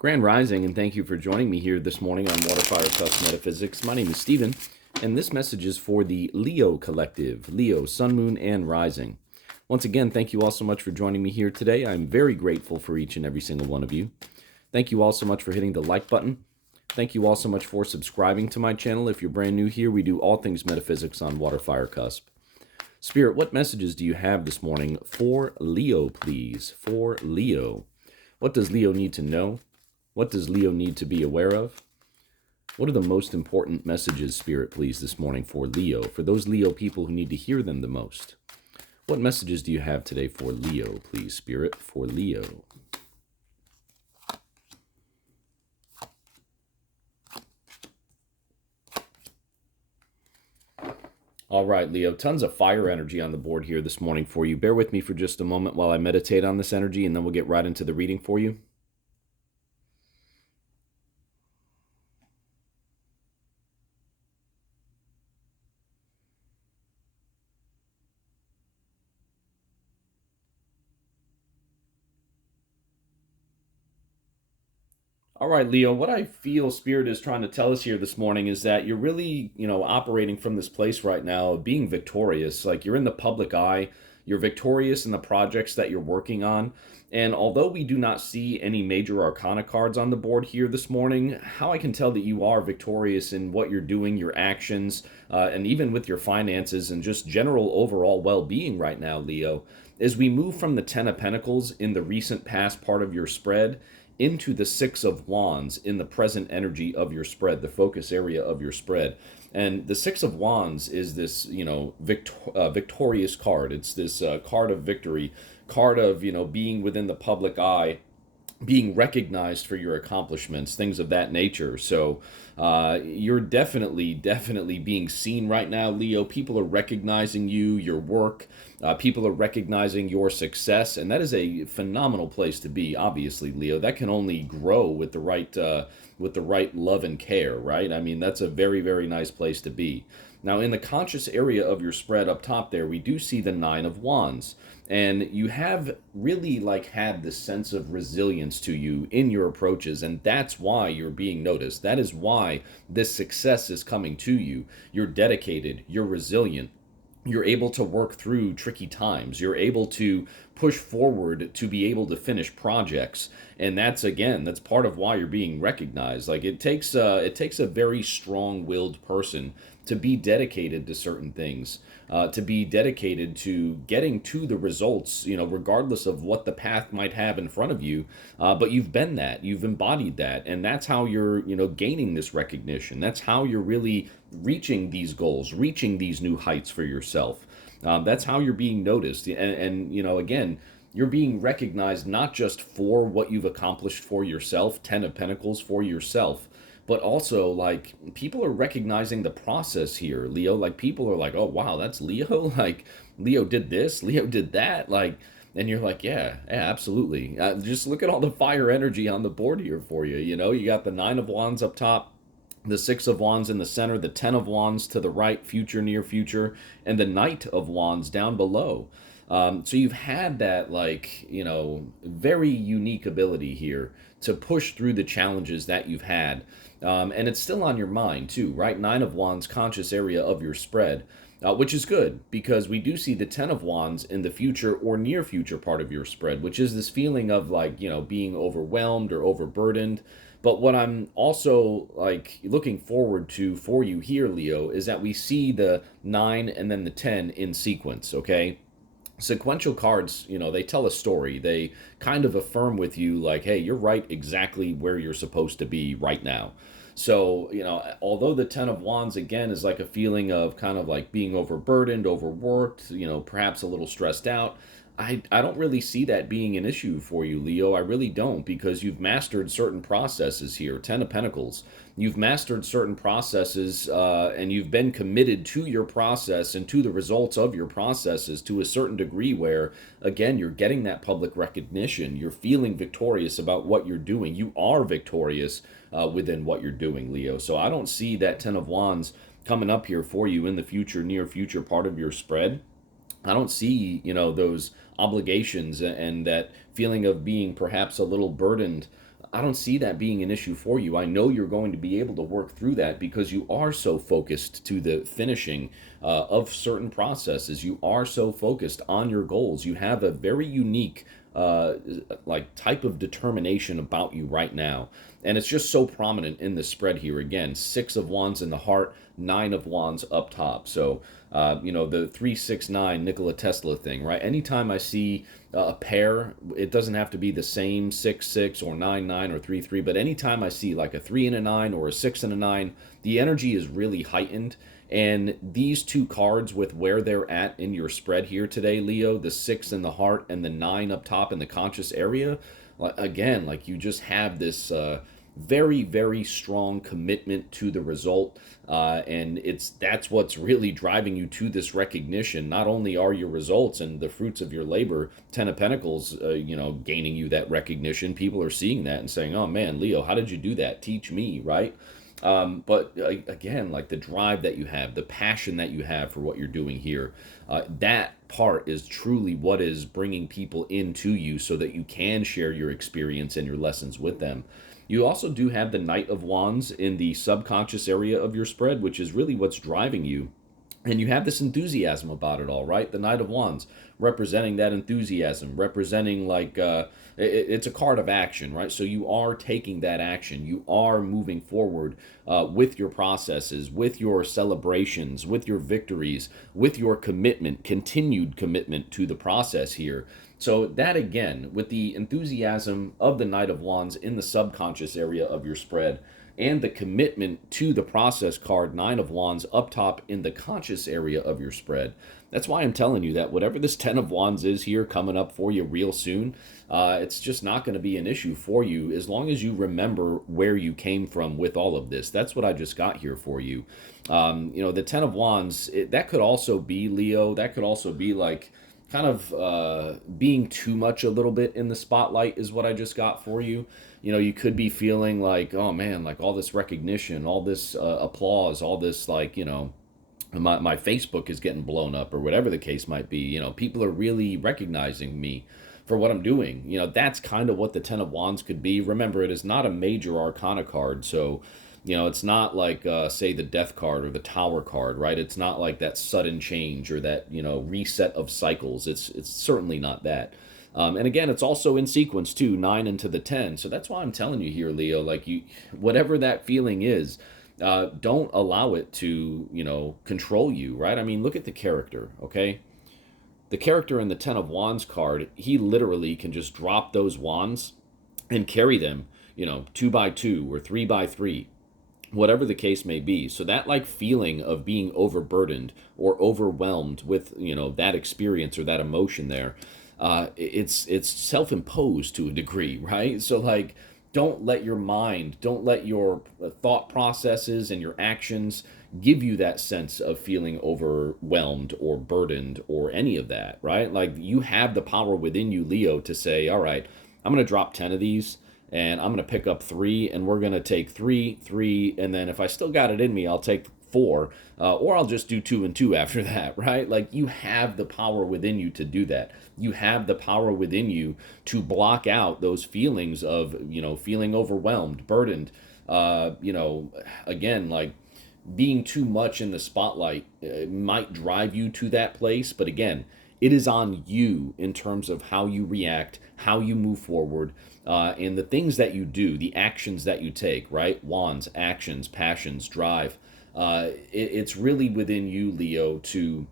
Grand Rising, and thank you for joining me here this morning on WATERFIRECUSP Metaphysics. My name is Stephen, and this message is for the Leo Collective, Leo, Sun, Moon, and Rising. Once again, thank you all so much for joining me here today. I'm very grateful for each and every single one of you. Thank you all so much for hitting the like button. Thank you all so much for subscribing to my channel. If you're brand new here, we do all things metaphysics on WATERFIRECUSP. Spirit, what messages do you have this morning for Leo, please? For Leo. What does Leo need to know? What does Leo need to be aware of? What are the most important messages, Spirit, please, this morning for Leo, for those Leo people who need to hear them the most? What messages do you have today for Leo, please, Spirit, for Leo? All right, Leo, tons of fire energy on the board here this morning for you. Bear with me for just a moment while I meditate on this energy, and then we'll get right into the reading for you. All right, Leo, what I feel Spirit is trying to tell us here this morning is that you're really, operating from this place right now of being victorious. Like you're in the public eye, you're victorious in the projects that you're working on. And although we do not see any major arcana cards on the board here this morning, how I can tell that you are victorious in what you're doing, your actions, and even with your finances and just general overall well-being right now, Leo, as we move from the Ten of Pentacles in the recent past part of your spread into the Six of Wands in the present energy of your spread, the focus area of your spread. And the Six of Wands is this, victorious card. It's this card of victory, card of, being within the public eye, being recognized for your accomplishments, things of that nature. So you're definitely being seen right now, Leo. People are recognizing you, your work. People are recognizing your success, and that is a phenomenal place to be. Obviously, Leo, that can only grow with the right love and care, right? I mean, that's a very, very nice place to be. Now, in the conscious area of your spread up top there, we do see the Nine of Wands. And you have really had this sense of resilience to you in your approaches, and that's why you're being noticed. That is why this success is coming to you. You're dedicated, you're resilient, you're able to work through tricky times, you're able to push forward to be able to finish projects, and that's part of why you're being recognized. Like it takes a very strong-willed person to be dedicated to certain things, to be dedicated to getting to the results, regardless of what the path might have in front of you. But you've been that, you've embodied that, and that's how you're, gaining this recognition. That's how you're really reaching these goals, reaching these new heights for yourself. That's how you're being noticed. And again, you're being recognized not just for what you've accomplished for yourself, Ten of Pentacles for yourself, but also people are recognizing the process here, Leo. Like people are like, oh wow, that's Leo. Like Leo did this, Leo did that. And you're like, yeah, absolutely. Just look at all the fire energy on the board here for you. You got the Nine of Wands up top, the Six of Wands in the center, the Ten of Wands to the right, future, near future, and the Knight of Wands down below. So you've had that very unique ability here to push through the challenges that you've had. And it's still on your mind too, right? Nine of Wands, conscious area of your spread, which is good because we do see the Ten of Wands in the future or near future part of your spread, which is this feeling of being overwhelmed or overburdened. But what I'm also looking forward to for you here, Leo, is that we see the 9 and then the 10 in sequence, okay? Sequential cards, they tell a story. They kind of affirm with you hey, you're right exactly where you're supposed to be right now. So, although the Ten of Wands, again, is a feeling of kind of being overburdened, overworked, perhaps a little stressed out, I don't really see that being an issue for you, Leo. I really don't, because you've mastered certain processes here. Ten of Pentacles. You've mastered certain processes, and you've been committed to your process and to the results of your processes to a certain degree where, again, you're getting that public recognition. You're feeling victorious about what you're doing. You are victorious within what you're doing, Leo. So I don't see that Ten of Wands coming up here for you in the future, near future part of your spread. I don't see, those obligations and that feeling of being perhaps a little burdened I don't see that being an issue for you. I know you're going to be able to work through that because you are so focused to the finishing of certain processes. You are so focused on your goals. You have a very unique like type of determination about you right now, and it's just so prominent in the spread here. Again, 6 of Wands in the heart, 9 of Wands up top. So the 369 Nikola Tesla thing, right? Anytime I see a pair, it doesn't have to be the same 6 6 or 9 9 or 3 3, but anytime I see like a 3 and a 9 or a 6 and a 9, the energy is really heightened. And these two cards, with where they're at in your spread here today, Leo, the 6 in the heart and the 9 up top in the conscious area, again, like you just have this very, very strong commitment to the result. And that's what's really driving you to this recognition. Not only are your results and the fruits of your labor, 10 of Pentacles, gaining you that recognition. People are seeing that and saying, oh man, Leo, how did you do that? Teach me, right? But again, like the drive that you have, the passion that you have for what you're doing here, that part is truly what is bringing people into you so that you can share your experience and your lessons with them. You also do have the Knight of Wands in the subconscious area of your spread, which is really what's driving you. And you have this enthusiasm about it all, right? The Knight of Wands representing that enthusiasm, representing like it's a card of action, right? So you are taking that action. You are moving forward with your processes, with your celebrations, with your victories, with your commitment, continued commitment to the process here. So that again, with the enthusiasm of the Knight of Wands in the subconscious area of your spread, and the commitment to the process card, 9 of Wands, up top in the conscious area of your spread. That's why I'm telling you that whatever this 10 of Wands is here coming up for you real soon, it's just not going to be an issue for you as long as you remember where you came from with all of this. That's what I just got here for you. The 10 of Wands, that could also be, Leo, that could also be like kind of being too much a little bit in the spotlight is what I just got for you. You could be feeling like, oh man, like all this recognition, all this applause, all this like, my Facebook is getting blown up or whatever the case might be. People are really recognizing me for what I'm doing. That's kind of what the 10 of Wands could be. Remember, it is not a major arcana card. So, it's not like, say, the Death card or the Tower card, right? It's not like that sudden change or that, reset of cycles. It's certainly not that. And again, it's also in sequence too, 9 into the 10. So that's why I'm telling you here, Leo, like whatever that feeling is, don't allow it to, control you, right? I mean, look at the character, okay? The character in the 10 of Wands card, he literally can just drop those wands and carry them, 2 by 2 or 3 by 3, whatever the case may be. So that like feeling of being overburdened or overwhelmed with, that experience or that emotion there, it's self-imposed to a degree, right? So like, don't let your mind, don't let your thought processes and your actions give you that sense of feeling overwhelmed or burdened or any of that, right? Like you have the power within you, Leo, to say, all right, I'm going to drop 10 of these and I'm going to pick up 3 and we're going to take 3, 3. And then if I still got it in me, I'll take 4, or I'll just do 2 and 2 after that, right? Like you have the power within you to do that. You have the power within you to block out those feelings of, feeling overwhelmed, burdened, again, like being too much in the spotlight might drive you to that place. But again, it is on you in terms of how you react, how you move forward, and the things that you do, the actions that you take, right? Wands, actions, passions, drive. It's really within you, Leo, to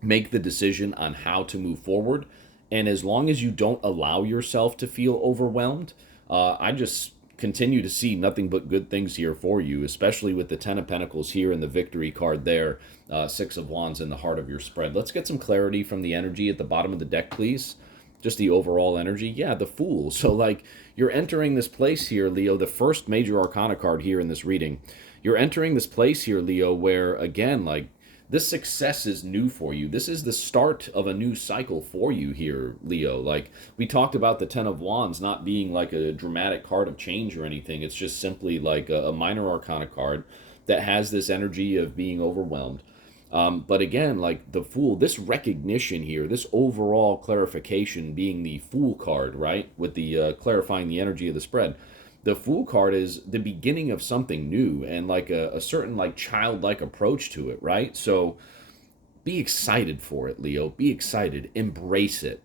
make the decision on how to move forward. And as long as you don't allow yourself to feel overwhelmed, I just continue to see nothing but good things here for you, especially with the 10 of Pentacles here and the victory card there, 6 of Wands in the heart of your spread. Let's get some clarity from the energy at the bottom of the deck, please. Just the overall energy. Yeah, the Fool. So like you're entering this place here, Leo, the first major arcana card here in this reading. You're entering this place here, Leo, where again, like this success is new for you. This is the start of a new cycle for you here, Leo. Like we talked about the 10 of Wands not being like a dramatic card of change or anything. It's just simply like a minor arcana card that has this energy of being overwhelmed. But again, like the Fool, this recognition here, this overall clarification being the Fool card, right? With the clarifying the energy of the spread. The Fool card is the beginning of something new and like a certain like childlike approach to it, right? So be excited for it, Leo. Be excited. Embrace it.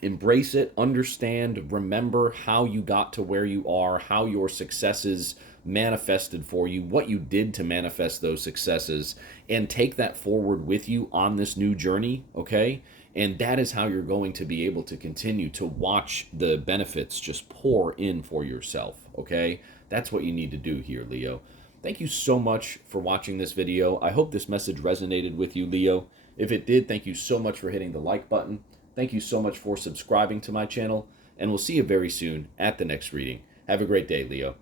Embrace it, understand, remember how you got to where you are, how your successes manifested for you, what you did to manifest those successes, and take that forward with you on this new journey, okay? And that is how you're going to be able to continue to watch the benefits just pour in for yourself, okay? That's what you need to do here, Leo. Thank you so much for watching this video. I hope this message resonated with you, Leo. If it did, thank you so much for hitting the like button. Thank you so much for subscribing to my channel, and we'll see you very soon at the next reading. Have a great day, Leo.